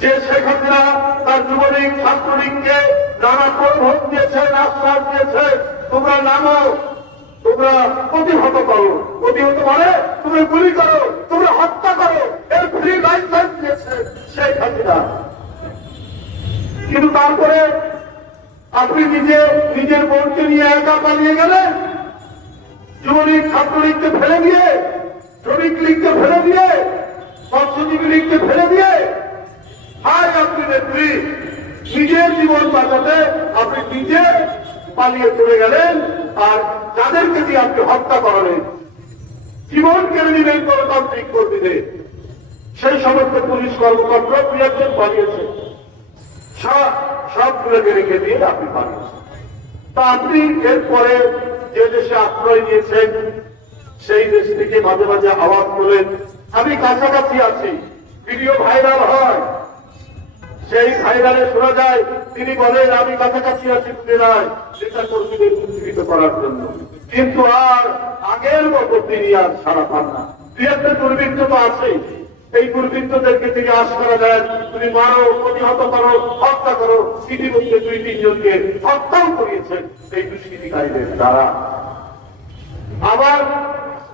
যে শেখ তার যুবলীগ, ছাত্রলীগকে নানা প্রলোভন দিয়েছে আশ্বাস দিয়েছে, তোমরা নামো, তোমরা প্রতিহত করো। প্রতিহত মানে তুমি গুলি করো তোমরা হত্যা করো। এর ফ্রি লাইসেন্স দিয়েছে শেখ হাসিনা। কিন্তু তারপরে আপনি নিজে নিজের বোনকে নিয়ে একা পালিয়ে গেলেন। যুবলীগ, ছাত্রলীগকে ফেলে দিয়ে, শ্রমিক লীগকে ফেলে দিয়ে, মৎস্যজীবী লীগকে ফেলে দিয়ে নেত্রী, নিজের জীবন বাঁচাতে আপনি নিজে পালিয়ে চলে গেলেন আর যাদেরকে দিয়ে আপনি হত্যা করালেন। জীবন কেড়ে নিলেন গণতান্ত্রিক কর্মীদের। সেই সমস্ত পুলিশ কর্মকর্তা দু একজন পালিয়েছে। সব সবগুলোকে রেখে দিয়ে আপনি পালিয়েছেন। তা আপনি এরপরে যে দেশে আশ্রয় নিয়েছেন, সেই দেশ থেকে মাঝে মাঝে আওয়াজ তোলেন। আমি কাছাকাছি আছি, ভিডিও ভাইরাল হয়। সেই ভাইরালে শোনা যায়, তিনি বলেন, আমি কাছাকাছি আছি পুনরায় নেতা কর্মীদের উজ্জীবিত করার জন্য। কিন্তু আর আগের মতো তিনি আর সারা পান না। দুই একটা দুর্বৃত্ত তো আছেই। এই দুর্বৃত্তদেরকে তিনি আশ করা দেন তুমি মারো, প্রতিহত করো, হত্যা করো। ইতিমধ্যে দুই তিনজনকে হত্যাও করিয়েছেন এই দুষ্কৃতিকারীদের দ্বারা। আবার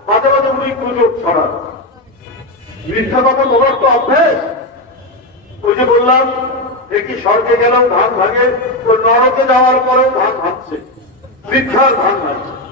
মাঝে মাঝে উনি গুজব ছড়ান। মিথ্যা কথা বলার তো অভ্যেস। যে বললাম একটি স্বর্গে গেলাম, ধান ভাঙে তো নরকে যাওয়ার পরেও ধান ভাঙছে। মিথ্যার ধান ভাঙছে।